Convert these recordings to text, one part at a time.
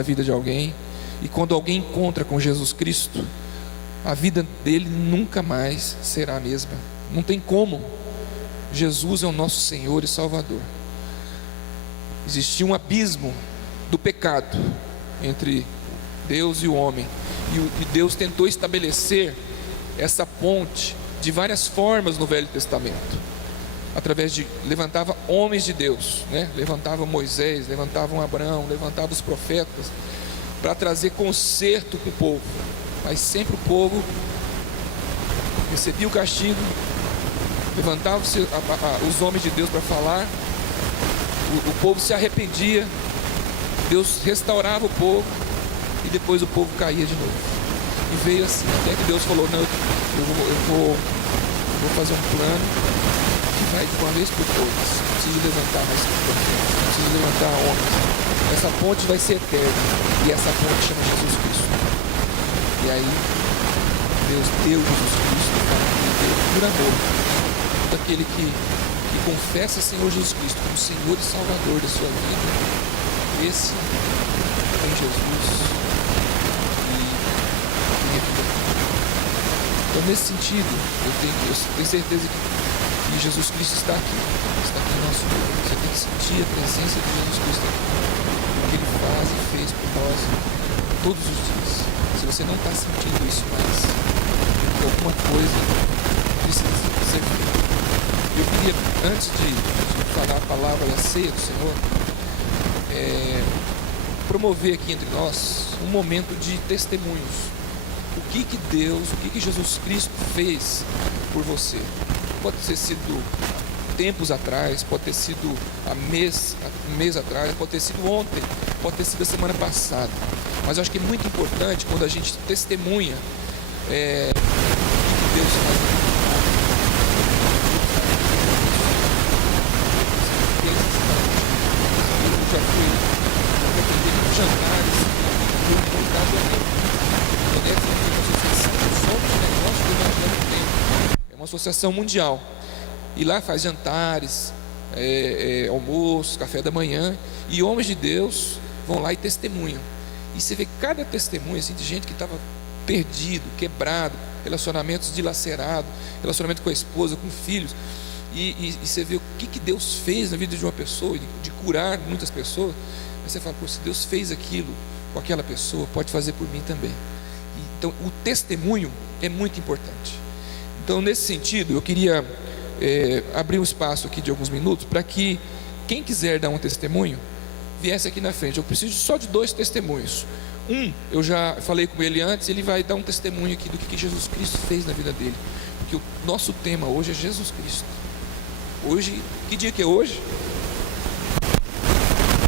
na vida de alguém, e quando alguém encontra com Jesus Cristo, a vida dele nunca mais será a mesma. Não tem como. Jesus é o nosso Senhor e Salvador. Existia um abismo do pecado entre Deus e o homem, e Deus tentou estabelecer essa ponte de várias formas no Velho Testamento, através de, levantava homens de Deus, né? Levantava Moisés, levantavam Abraão, levantava os profetas, para trazer conserto com o povo, mas sempre o povo recebia o castigo, levantavam-se os homens de Deus para falar, o povo se arrependia, Deus restaurava o povo, e depois o povo caía de novo. E veio assim, até que Deus falou: não, eu vou fazer um plano que vai de uma vez por todas. Não preciso levantar mais profetas, não preciso levantar homens. Essa ponte vai ser eterna, e essa ponte chama Jesus Cristo. E aí Deus deu Jesus Cristo para viver por amor. Daquele que confessa Senhor Jesus Cristo como Senhor e Salvador da sua vida, esse tem Jesus e a vida. Então, nesse sentido, eu tenho certeza que Jesus Cristo está aqui no nosso meio. Você tem que sentir a presença de Jesus Cristo aqui, o que Ele faz e fez por nós todos os dias. Se você não está sentindo isso mais, alguma coisa precisa ser feita. Eu queria, antes de falar a palavra da ceia do Senhor, promover aqui entre nós um momento de testemunhos. O que Deus, o que Jesus Cristo fez por você? Pode ter sido tempos atrás, pode ter sido um mês atrás, pode ter sido ontem, pode ter sido a semana passada. Mas eu acho que é muito importante quando a gente testemunha o que Deus faz. Já fui em jantares, fui encontrado é uma associação mundial, e lá faz jantares, almoço, café da manhã, e homens de Deus vão lá e testemunham. E você vê cada testemunho assim, de gente que estava perdido, quebrado, relacionamentos dilacerados, relacionamento com a esposa, com filhos. E você vê o que Deus fez na vida de uma pessoa, de curar muitas pessoas. Aí você fala: pô, se Deus fez aquilo com aquela pessoa, pode fazer por mim também. Então o testemunho é muito importante. Então, nesse sentido, eu queria abrir um espaço aqui de alguns minutos para que quem quiser dar um testemunho viesse aqui na frente. Eu preciso só de 2 testemunhos. Eu já falei com ele antes, ele vai dar um testemunho aqui do que Jesus Cristo fez na vida dele, porque o nosso tema hoje é Jesus Cristo. Hoje, que dia que é hoje?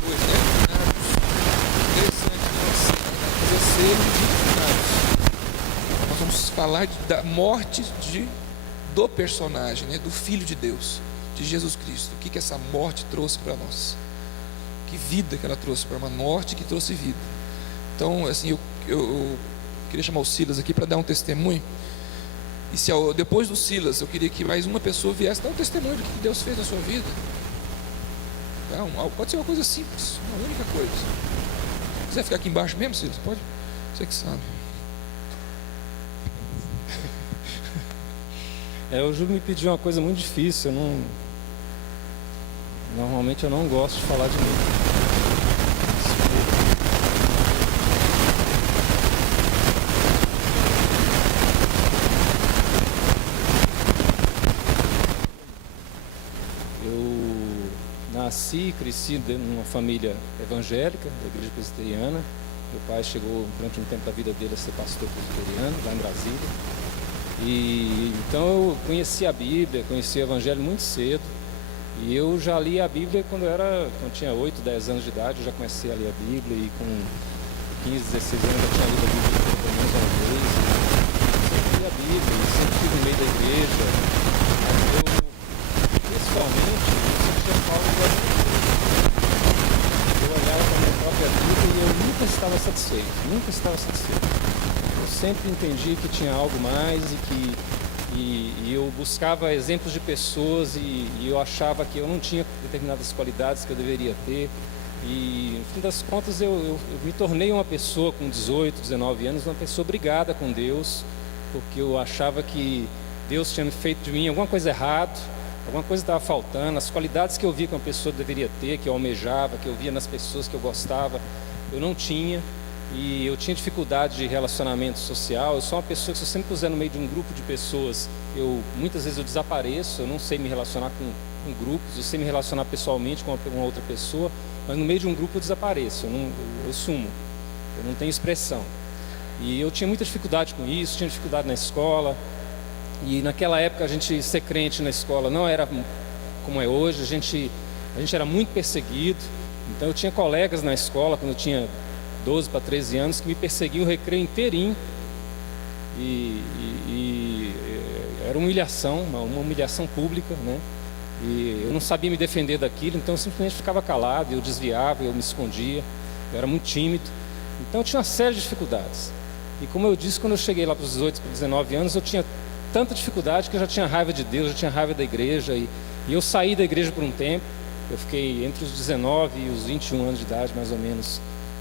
Hoje, né? Interessante, nós vamos falar da morte do personagem, né? Do Filho de Deus, de Jesus Cristo. O que essa morte trouxe para nós? Que vida que ela trouxe para uma morte que trouxe vida. Então, assim, eu queria chamar o Silas aqui para dar um testemunho. E depois do Silas, eu queria que mais uma pessoa viesse dar um testemunho do que Deus fez na sua vida. Pode ser uma coisa simples, uma única coisa. Se quiser ficar aqui embaixo mesmo, Silas, pode? Você que sabe. O Júlio me pediu uma coisa muito difícil. Normalmente eu não gosto de falar de mim. Nasci e cresci numa família evangélica, da igreja presbiteriana. Meu pai chegou durante um tempo da vida dele a ser pastor presbiteriano, lá em Brasília. E então eu conheci a Bíblia, conheci o Evangelho muito cedo. E eu já li a Bíblia quando tinha 8, 10 anos de idade. Eu já comecei a ler a Bíblia, e com 15, 16 anos eu já tinha lido a Bíblia pelo menos uma vez. Sempre li a Bíblia, sempre estive no meio da igreja. Mas pessoalmente, eu sentia falta da Bíblia. Eu olhava para a minha própria vida e eu nunca estava satisfeito. Eu sempre entendi que tinha algo mais e eu buscava exemplos de pessoas e eu achava que eu não tinha determinadas qualidades que eu deveria ter. E no fim das contas eu me tornei uma pessoa com 18, 19 anos, uma pessoa brigada com Deus, porque eu achava que Deus tinha feito de mim alguma coisa errada, alguma coisa estava faltando, as qualidades que eu via que uma pessoa deveria ter, que eu almejava, que eu via nas pessoas que eu gostava, eu não tinha. E eu tinha dificuldade de relacionamento social. Eu sou uma pessoa que, se eu sempre puser no meio de um grupo de pessoas, muitas vezes eu desapareço. Eu não sei me relacionar com grupos, eu sei me relacionar pessoalmente com uma outra pessoa, mas no meio de um grupo eu desapareço, eu sumo, eu não tenho expressão. E eu tinha muita dificuldade com isso, tinha dificuldade na escola. E naquela época a gente ser crente na escola não era como é hoje, a gente era muito perseguido. Então eu tinha colegas na escola, quando eu tinha 12 para 13 anos, que me perseguiam o recreio inteirinho, e era uma humilhação pública, né? E eu não sabia me defender daquilo, então eu simplesmente ficava calado, eu desviava, eu me escondia, eu era muito tímido, então eu tinha uma série de dificuldades. E como eu disse, quando eu cheguei lá para os 18, para 19 anos, eu tinha tanta dificuldade que eu já tinha raiva de Deus, já tinha raiva da igreja, e eu saí da igreja por um tempo. Eu fiquei entre os 19 e os 21 anos de idade, mais ou menos,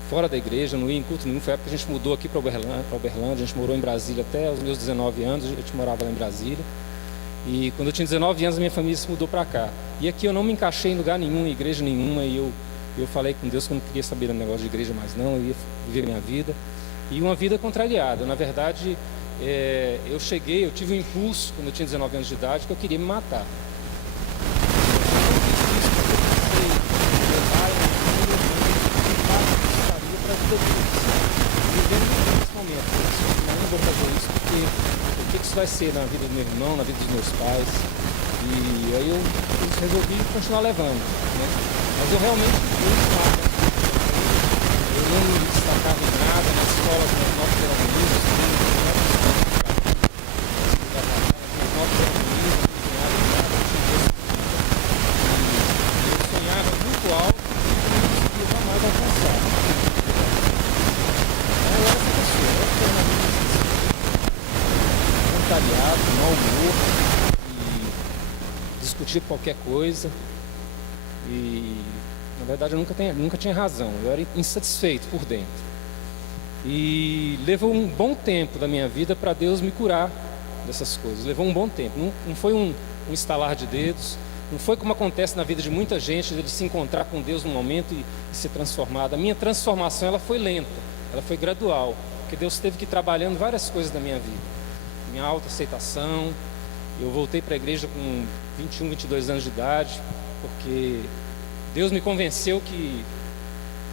fora da igreja, não ia em culto nenhum. Foi a época que a gente mudou aqui para Uberlândia, a gente morou em Brasília até os meus 19 anos, a gente morava lá em Brasília. E quando eu tinha 19 anos, a minha família se mudou para cá. E aqui eu não me encaixei em lugar nenhum, em igreja nenhuma, e eu falei com Deus que eu não queria saber do negócio de igreja mais não, eu ia viver minha vida. E uma vida contrariada. Na verdade, eu tive um impulso, quando eu tinha 19 anos de idade, que eu queria me matar. Vou fazer isso porque o que isso vai ser na vida do meu irmão, na vida dos meus pais. E aí eu resolvi continuar levando, né? Mas eu realmente eu não me destacava em nada na escola, com as notas eram ruins, eu sonhava muito alto e não conseguia jamais alcançar. Eu era essa pessoa, eu era mau humor, e discutir qualquer coisa, e na verdade eu nunca tinha razão, eu era insatisfeito por dentro. E levou um bom tempo da minha vida para Deus me curar dessas coisas, levou um bom tempo, não foi um estalar de dedos, não foi como acontece na vida de muita gente, de se encontrar com Deus num momento e ser transformado. A minha transformação ela foi lenta, ela foi gradual, porque Deus teve que ir trabalhando várias coisas da minha vida. Minha autoaceitação, eu voltei para a igreja com 21, 22 anos de idade, porque Deus me convenceu que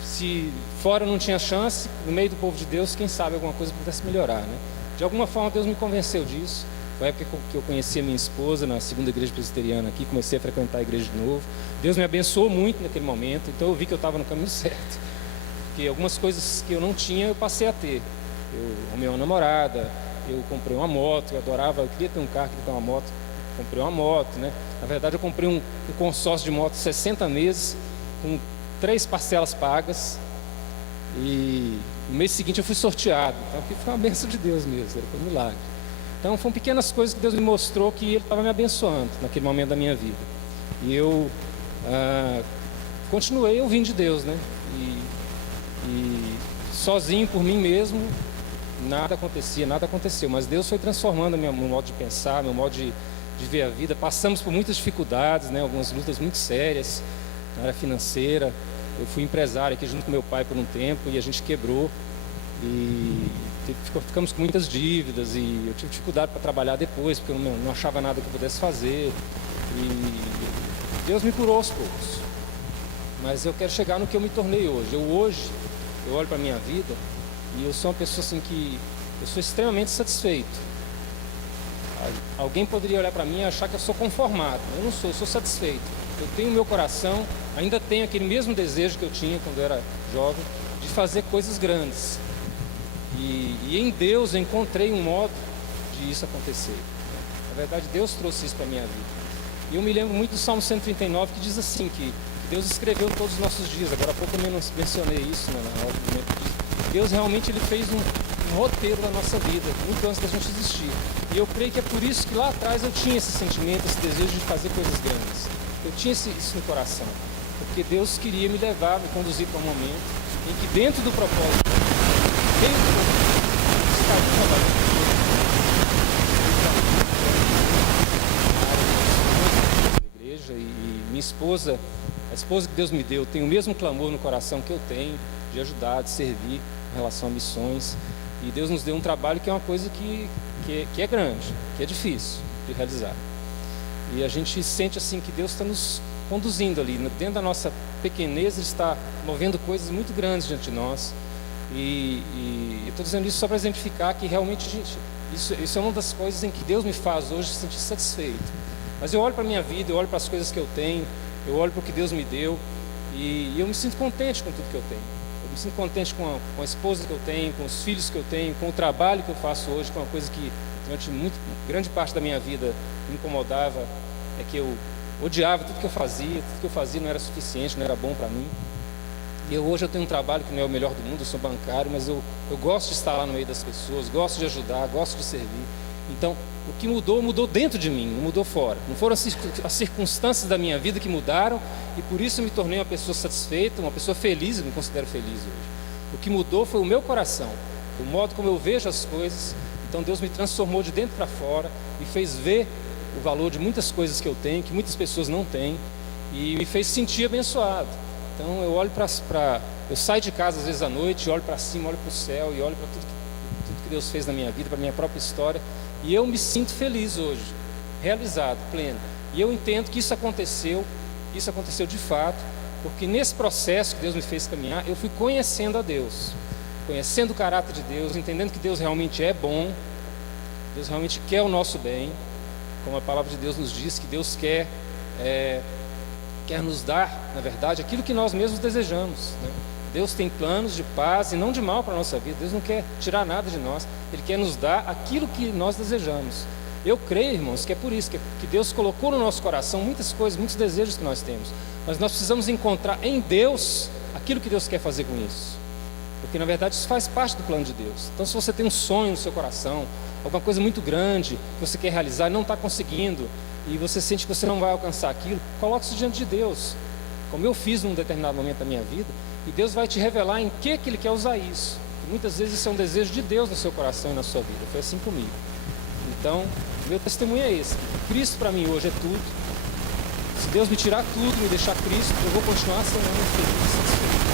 se fora não tinha chance, no meio do povo de Deus, quem sabe alguma coisa pudesse melhorar, né? De alguma forma Deus me convenceu disso. Foi a época que eu conheci a minha esposa na segunda igreja presbiteriana aqui, comecei a frequentar a igreja de novo. Deus me abençoou muito naquele momento, então eu vi que eu estava no caminho certo, porque algumas coisas que eu não tinha, eu passei a ter. Eu arrumei uma namorada, eu comprei uma moto, eu adorava, eu queria ter um carro, queria ter uma moto, comprei uma moto, né? Na verdade eu comprei um consórcio de moto 60 meses, com 3 parcelas pagas, e no mês seguinte eu fui sorteado, então foi uma bênção de Deus mesmo, foi um milagre. Então foram pequenas coisas que Deus me mostrou que Ele estava me abençoando naquele momento da minha vida. E eu continuei ouvindo de Deus, né? E sozinho por mim mesmo, nada aconteceu, mas Deus foi transformando meu modo de pensar, meu modo de ver a vida. Passamos por muitas dificuldades, né? Algumas lutas muito sérias na área financeira. Eu fui empresário aqui junto com meu pai por um tempo e a gente quebrou e ficamos com muitas dívidas, e eu tive dificuldade para trabalhar depois, porque eu não achava nada que eu pudesse fazer, e Deus me curou aos poucos. Mas eu quero chegar no que eu me tornei hoje. Eu olho para a minha vida e eu sou uma pessoa assim que eu sou extremamente satisfeito. Alguém poderia olhar para mim e achar que eu sou conformado. Eu não sou, eu sou satisfeito. Eu tenho meu coração, ainda tenho aquele mesmo desejo que eu tinha quando eu era jovem, de fazer coisas grandes. E em Deus eu encontrei um modo de isso acontecer. Na verdade, Deus trouxe isso para a minha vida. E eu me lembro muito do Salmo 139, que diz assim, que Deus escreveu todos os nossos dias. Agora há pouco eu mencionei isso, né, na hora do momento. Deus realmente ele fez um roteiro da nossa vida, muito antes da gente existir. E eu creio que é por isso que lá atrás eu tinha esse sentimento, esse desejo de fazer coisas grandes. Eu tinha isso no coração. porque Deus queria me levar, me conduzir para um momento em que dentro do propósito, dentro do propósito, estaria trabalhando na igreja e minha esposa, a esposa que Deus me deu, tem o mesmo clamor no coração que eu tenho, de ajudar, de servir em relação a missões. E Deus nos deu um trabalho que é uma coisa que é grande, que é difícil de realizar. E a gente sente assim que Deus está nos conduzindo ali, dentro da nossa pequenez, Ele está movendo coisas muito grandes diante de nós. E eu estou dizendo isso só para exemplificar que realmente, gente, isso é uma das coisas em que Deus me faz hoje se sentir satisfeito. Mas eu olho para a minha vida, eu olho para as coisas que eu tenho, eu olho para o que Deus me deu, e eu me sinto contente com tudo que eu tenho. Eu me sinto contente com a esposa que eu tenho, com os filhos que eu tenho, com o trabalho que eu faço hoje, com uma coisa que durante grande parte da minha vida me incomodava, é que eu odiava tudo que eu fazia não era suficiente, não era bom para mim. E hoje eu tenho um trabalho que não é o melhor do mundo, eu sou bancário, mas eu gosto de estar lá no meio das pessoas, gosto de ajudar, gosto de servir. Então, o que mudou dentro de mim, não mudou fora. Não foram as circunstâncias da minha vida que mudaram, e por isso eu me tornei uma pessoa satisfeita, uma pessoa feliz, eu me considero feliz hoje. O que mudou foi o meu coração, o modo como eu vejo as coisas. Então Deus me transformou de dentro para fora, me fez ver o valor de muitas coisas que eu tenho, que muitas pessoas não têm, e me fez sentir abençoado. Então eu olho eu saio de casa às vezes à noite, olho para cima, olho para o céu e olho para tudo que Deus fez na minha vida, para a minha própria história, e eu me sinto feliz hoje, realizado, pleno. E eu entendo que isso aconteceu de fato, porque nesse processo que Deus me fez caminhar, eu fui conhecendo a Deus, conhecendo o caráter de Deus, entendendo que Deus realmente é bom, Deus realmente quer o nosso bem, como a palavra de Deus nos diz, que Deus quer nos dar, na verdade, aquilo que nós mesmos desejamos, né? Deus tem planos de paz e não de mal para a nossa vida. Deus não quer tirar nada de nós, Ele quer nos dar aquilo que nós desejamos. Eu creio, irmãos, que é por isso que Deus colocou no nosso coração muitas coisas, muitos desejos que nós temos, mas nós precisamos encontrar em Deus aquilo que Deus quer fazer com isso, porque na verdade isso faz parte do plano de Deus. Então, se você tem um sonho no seu coração, alguma coisa muito grande que você quer realizar e não está conseguindo, e você sente que você não vai alcançar aquilo, coloque isso diante de Deus, como eu fiz num determinado momento da minha vida, e Deus vai te revelar em que Ele quer usar isso. E muitas vezes isso é um desejo de Deus no seu coração e na sua vida. Foi assim comigo. Então, meu testemunho é esse. Cristo para mim hoje é tudo. Se Deus me tirar tudo, me deixar Cristo, eu vou continuar sendo feliz, satisfeito.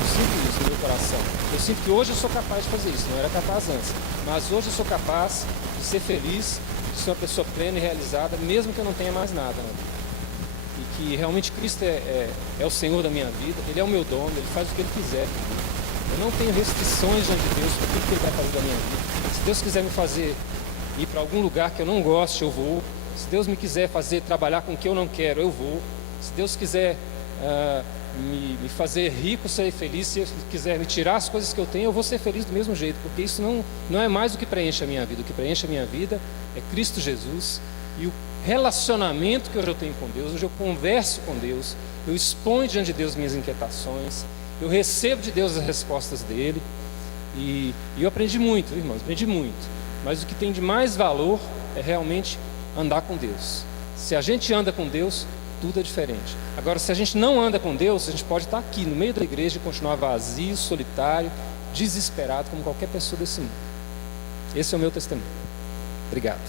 Eu sinto isso no meu coração. Eu sinto que hoje eu sou capaz de fazer isso. Não era capaz antes, mas hoje eu sou capaz de ser feliz, de ser uma pessoa plena e realizada, mesmo que eu não tenha mais nada na vida. E que realmente Cristo é o Senhor da minha vida, Ele é o meu dono, Ele faz o que Ele quiser. Eu não tenho restrições diante de Deus para o que Ele vai fazer da minha vida. Se Deus quiser me fazer ir para algum lugar que eu não goste, eu vou. Se Deus me quiser fazer trabalhar com o que eu não quero, eu vou. Se Deus quiser me fazer rico, ser feliz, se Ele quiser me tirar as coisas que eu tenho, eu vou ser feliz do mesmo jeito, porque isso não é mais o que preenche a minha vida. O que preenche a minha vida é Cristo Jesus e o relacionamento que hoje eu tenho com Deus. Hoje eu converso com Deus, eu exponho diante de Deus minhas inquietações, eu recebo de Deus as respostas dele, e eu aprendi muito, irmãos, aprendi muito. Mas o que tem de mais valor é realmente andar com Deus. Se a gente anda com Deus, tudo é diferente. Agora, se a gente não anda com Deus, a gente pode estar aqui no meio da igreja e continuar vazio, solitário, desesperado, como qualquer pessoa desse mundo. Esse é o meu testemunho. Obrigado.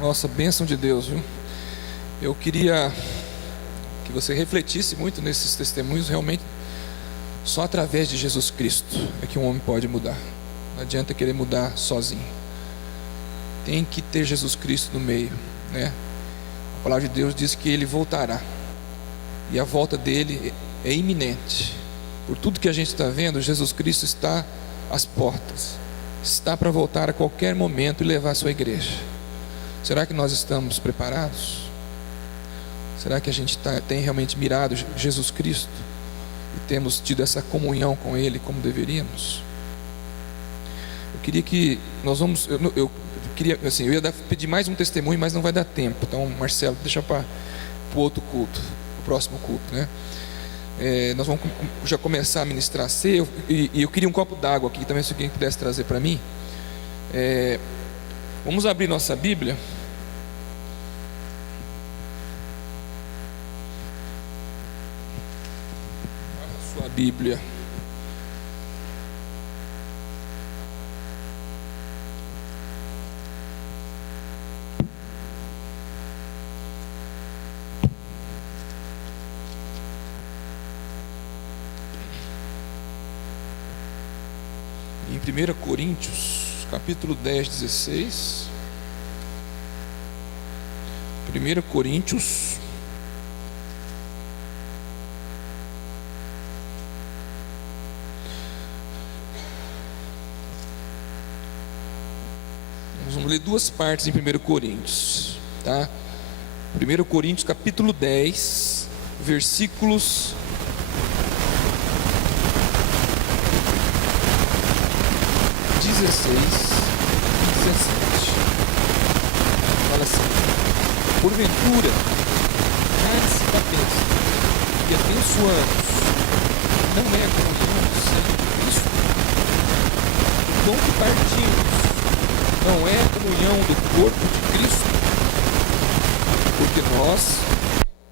Nossa, bênção de Deus, viu? Eu queria que você refletisse muito nesses testemunhos. Realmente, só através de Jesus Cristo é que um homem pode mudar. Não adianta querer mudar sozinho. Tem que ter Jesus Cristo no meio, né? A palavra de Deus diz que Ele voltará, e a volta dele é iminente. Por tudo que a gente está vendo, Jesus Cristo está às portas, está para voltar a qualquer momento e levar a sua igreja. Será que nós estamos preparados? Será que a gente tem realmente mirado Jesus Cristo e temos tido essa comunhão com Ele como deveríamos? Eu queria que nós vamos, eu queria, assim, eu ia pedir mais um testemunho, mas não vai dar tempo. Então, Marcelo, deixa para o outro culto, o próximo culto, né? Nós vamos já começar a ministrar e eu queria um copo d'água aqui também, se alguém pudesse trazer para mim. Vamos abrir nossa Bíblia. Sua Bíblia. Em 1 Coríntios, capítulo 10, 16. 1 Coríntios, vamos ler duas partes em 1 Coríntios, tá? 1 Coríntios, capítulo 10, versículos 16 e 17. Fala assim: porventura, há-se da bênção e abençoamos, não é a comunhão do sangue de Cristo? O pão que partimos não é a comunhão do corpo de Cristo? Porque nós,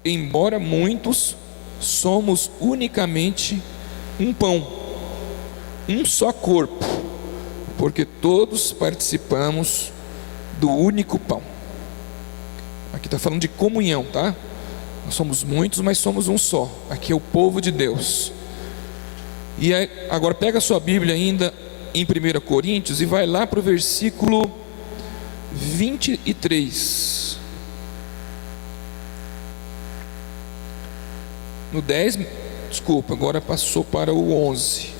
embora muitos, somos unicamente um pão, um só corpo, porque todos participamos do único pão. Aqui está falando de comunhão, tá? Nós somos muitos, mas somos um só. Aqui é o povo de Deus. E aí, agora pega a sua Bíblia ainda em 1 Coríntios e vai lá para o versículo 23. No 10, desculpa, agora passou para o 11.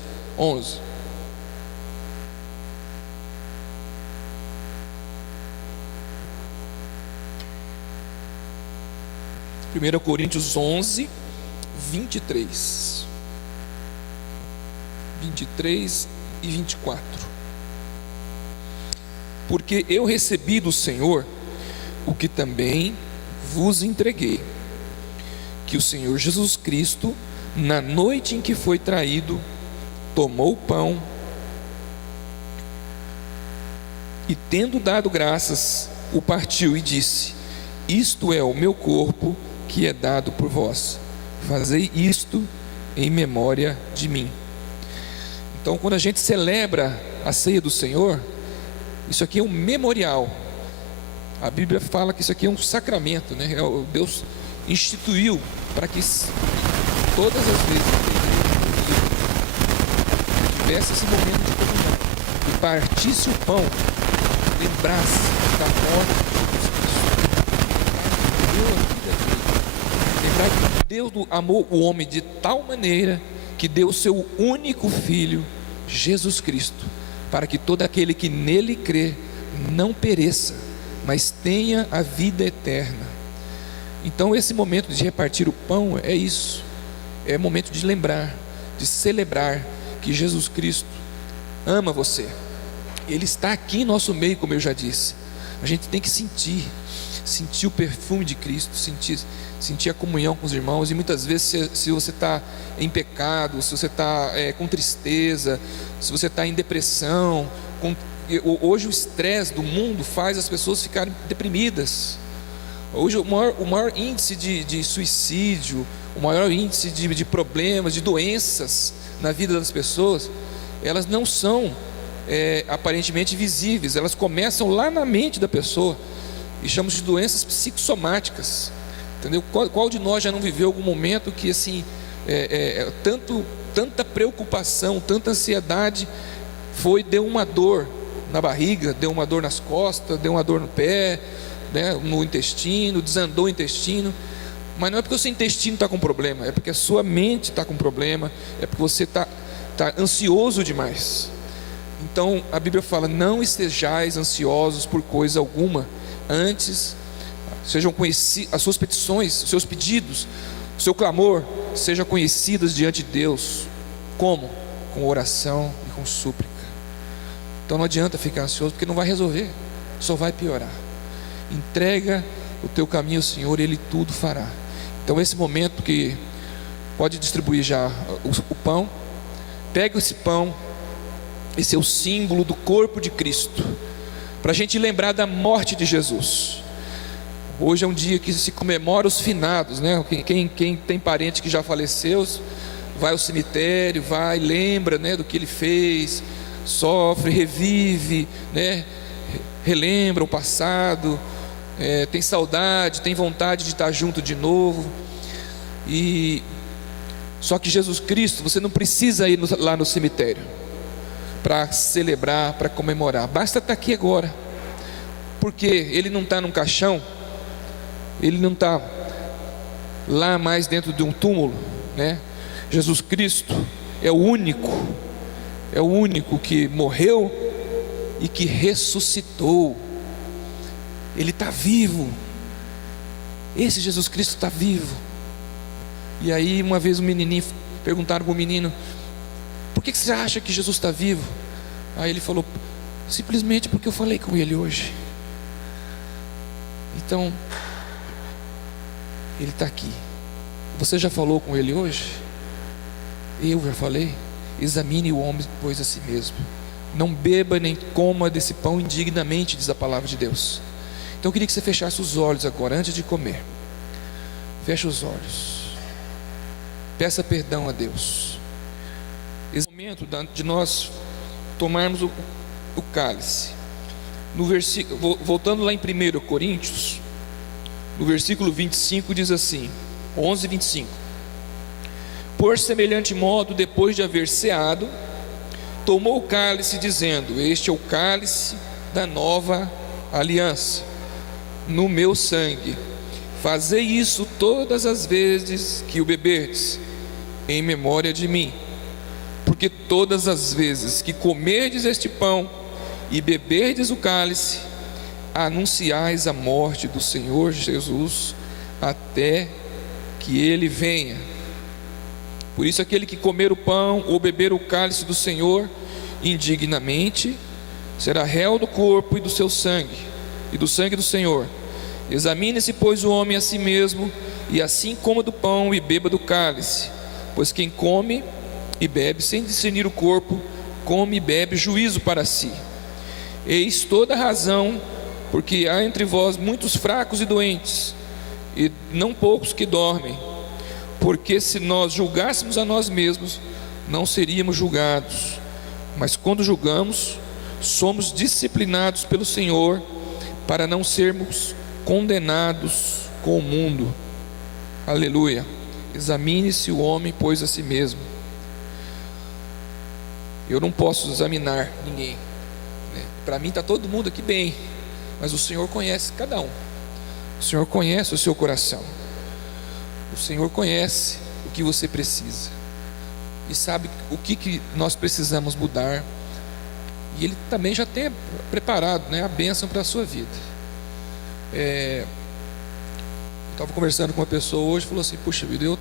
1 Coríntios 11, 23 e 24. Porque eu recebi do Senhor o que também vos entreguei, que o Senhor Jesus Cristo, na noite em que foi traído, tomou o pão e, tendo dado graças, o partiu e disse: isto é o meu corpo, que é dado por vós, fazei isto em memória de mim. Então, quando a gente celebra a ceia do Senhor, isso aqui é um memorial. A Bíblia fala que isso aqui é um sacramento, né? Deus instituiu para que todas as vezes que tivesse esse momento de comunhão e partisse o pão, lembrasse da morte de Jesus Cristo, lembrar que Deus amou o homem de tal maneira que deu o seu único filho, Jesus Cristo, para que todo aquele que nele crê não pereça, mas tenha a vida eterna. Então esse momento de repartir o pão é isso, é momento de lembrar, de celebrar que Jesus Cristo ama você. Ele está aqui em nosso meio, como eu já disse. A gente tem que sentir o perfume de Cristo, sentir a comunhão com os irmãos. E muitas vezes, se você está em pecado, se você está com tristeza, se você está em depressão, hoje o estresse do mundo faz as pessoas ficarem deprimidas. Hoje o maior índice de suicídio, o maior índice de problemas, de doenças na vida das pessoas, elas não são aparentemente visíveis, elas começam lá na mente da pessoa, e chamamos de doenças psicossomáticas, entendeu? Qual de nós já não viveu algum momento que assim, tanta preocupação, tanta ansiedade, deu uma dor na barriga, deu uma dor nas costas, deu uma dor no pé, né, no intestino, desandou o intestino. Mas não é porque o seu intestino está com problema, é porque a sua mente está com problema, é porque você está ansioso demais. Então a Bíblia fala: não estejais ansiosos por coisa alguma, antes sejam conhecidas as suas petições, os seus pedidos, o seu clamor, sejam conhecidas diante de Deus. Como? Com oração e com súplica. Então não adianta ficar ansioso, porque não vai resolver, só vai piorar. Entrega o teu caminho ao Senhor e Ele tudo fará. Então esse momento que pode distribuir já o pão, pega esse pão, esse é o símbolo do corpo de Cristo. para a gente lembrar da morte de Jesus. Hoje é um dia que se comemora os finados, né? Quem tem parente que já faleceu, vai ao cemitério, vai, lembra, né, do que ele fez, sofre, revive, né? Relembra o passado, tem saudade, tem vontade de estar junto de novo. Só que Jesus Cristo, você não precisa ir lá no cemitério para celebrar, para comemorar, basta estar aqui agora, porque Ele não está num caixão, Ele não está lá mais dentro de um túmulo, né? Jesus Cristo é o único que morreu e que ressuscitou. Ele está vivo, esse Jesus Cristo está vivo. E aí uma vez um menininho, perguntaram para o menino: por que você acha que Jesus está vivo? Aí ele falou: simplesmente porque eu falei com ele hoje. Então, ele está aqui. Você já falou com ele hoje? Eu já falei. Examine o homem, pois, a si mesmo. Não beba nem coma desse pão indignamente, diz a palavra de Deus. Então eu queria que você fechasse os olhos agora, antes de comer. Feche os olhos. Peça perdão a Deus. Esse momento de nós tomarmos o cálice. No versículo, voltando lá em 1 Coríntios, no versículo 25 diz assim, 11:25: por semelhante modo, depois de haver ceado, tomou o cálice, dizendo: este é o cálice da nova aliança, no meu sangue. Fazei isso todas as vezes que o beberdes, em memória de mim. Porque todas as vezes que comerdes este pão e beberdes o cálice, anunciais a morte do Senhor Jesus, até que Ele venha. Por isso aquele que comer o pão ou beber o cálice do Senhor indignamente, será réu do corpo e do seu sangue, e do sangue do Senhor. Examine-se, pois, o homem a si mesmo, e assim coma do pão e beba do cálice. Pois quem come e bebe sem discernir o corpo, come e bebe juízo para si. Eis toda a razão, porque há entre vós muitos fracos e doentes, e não poucos que dormem. Porque se nós julgássemos a nós mesmos, não seríamos julgados. Mas quando julgamos, somos disciplinados pelo Senhor, para não sermos condenados com o mundo. Aleluia. Examine-se o homem, pois, a si mesmo. Eu não posso examinar ninguém, né? Para mim está todo mundo aqui bem, mas o Senhor conhece cada um. O Senhor conhece o seu coração. O Senhor conhece o que você precisa e sabe o que nós precisamos mudar. E Ele também já tem preparado, né, a bênção para a sua vida. Eu estava conversando com uma pessoa hoje, falou assim: puxa vida, eu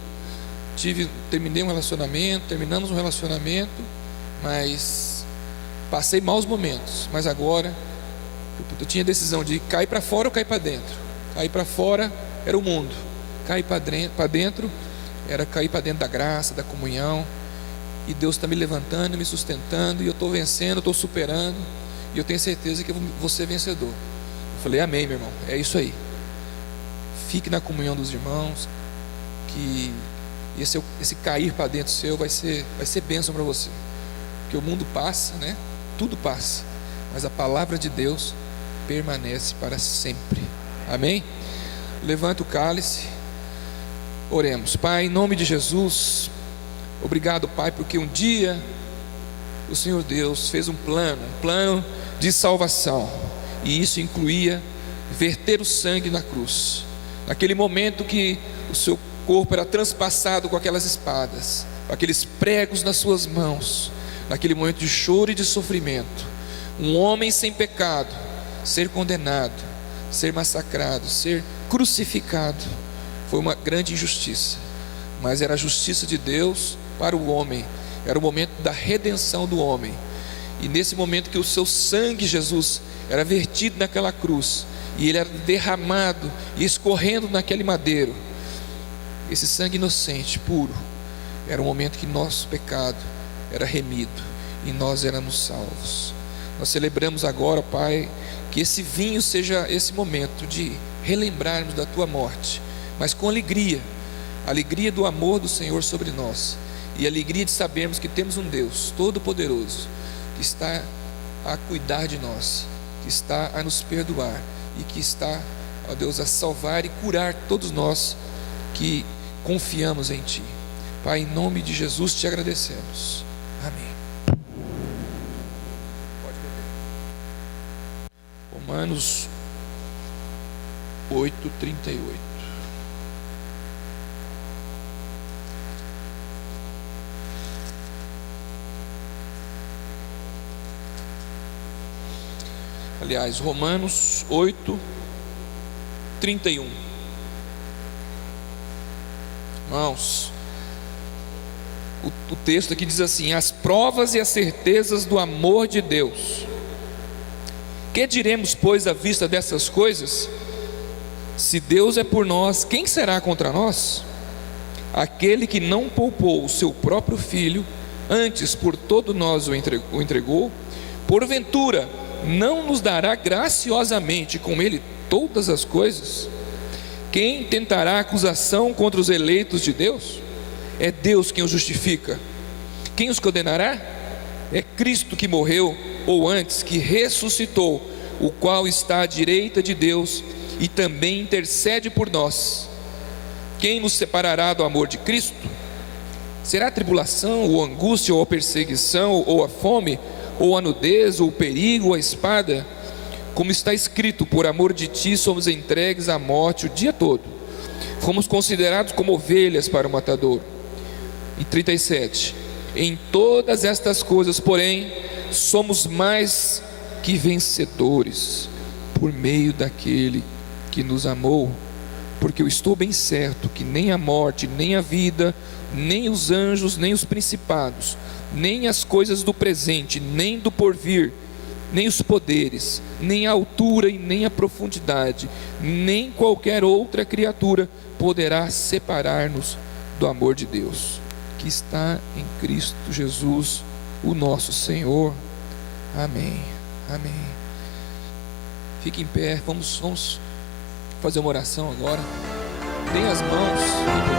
terminamos um relacionamento, mas passei maus momentos, mas agora eu tinha a decisão de cair para fora ou cair para dentro. Cair para fora era o mundo, cair para dentro era cair para dentro da graça, da comunhão. E Deus está me levantando, me sustentando, e eu estou vencendo, estou superando, e eu tenho certeza que eu vou ser vencedor. Eu falei: amém, meu irmão, é isso aí. Fique na comunhão dos irmãos, que esse cair para dentro seu vai ser bênção para você. Porque o mundo passa, né? Tudo passa, mas a palavra de Deus permanece para sempre. Amém? Levanta o cálice, oremos. Pai, em nome de Jesus, obrigado, Pai, porque um dia o Senhor Deus fez um plano de salvação, e isso incluía verter o sangue na cruz. Naquele momento que o seu corpo era transpassado com aquelas espadas, com aqueles pregos nas suas mãos, naquele momento de choro e de sofrimento, um homem sem pecado ser condenado, ser massacrado, ser crucificado, foi uma grande injustiça, mas era a justiça de Deus para o homem. Era o momento da redenção do homem. E nesse momento que o seu sangue, Jesus, era vertido naquela cruz, e ele era derramado e escorrendo naquele madeiro, esse sangue inocente, puro, era o momento que nosso pecado era remido e nós éramos salvos. Nós celebramos agora, Pai, Que esse vinho seja esse momento de relembrarmos da tua morte, mas com alegria, alegria do amor do Senhor sobre nós, e alegria de sabermos que temos um Deus todo-poderoso, que está a cuidar de nós, que está a nos perdoar, e que está, ó Deus, a salvar e curar todos nós que confiamos em Ti. Pai, em nome de Jesus te agradecemos. Amém. Pode beber. Romanos 8:38. Aliás, Romanos 8:31. Irmãos, o texto aqui diz assim: as provas e as certezas do amor de Deus. Que diremos, pois, à vista dessas coisas? Se Deus é por nós, quem será contra nós? Aquele que não poupou o seu próprio filho, antes por todo nós o entregou, porventura não nos dará graciosamente com ele todas as coisas? Quem tentará acusação contra os eleitos de Deus? É Deus quem os justifica. Quem os condenará? É Cristo que morreu, ou antes, que ressuscitou, o qual está à direita de Deus e também intercede por nós. Quem nos separará do amor de Cristo? Será a tribulação, ou a angústia, ou a perseguição, ou a fome, ou a nudez, ou o perigo, ou a espada? Como está escrito: por amor de ti somos entregues à morte o dia todo, fomos considerados como ovelhas para o matador. E 37, em todas estas coisas, porém, somos mais que vencedores, por meio daquele que nos amou. Porque eu estou bem certo que nem a morte, nem a vida, nem os anjos, nem os principados, nem as coisas do presente, nem do porvir, nem os poderes, nem a altura e nem a profundidade, nem qualquer outra criatura poderá separar-nos do amor de Deus, que está em Cristo Jesus, o nosso Senhor. Amém. Amém. Fique em pé, vamos fazer uma oração agora. Deem as mãos.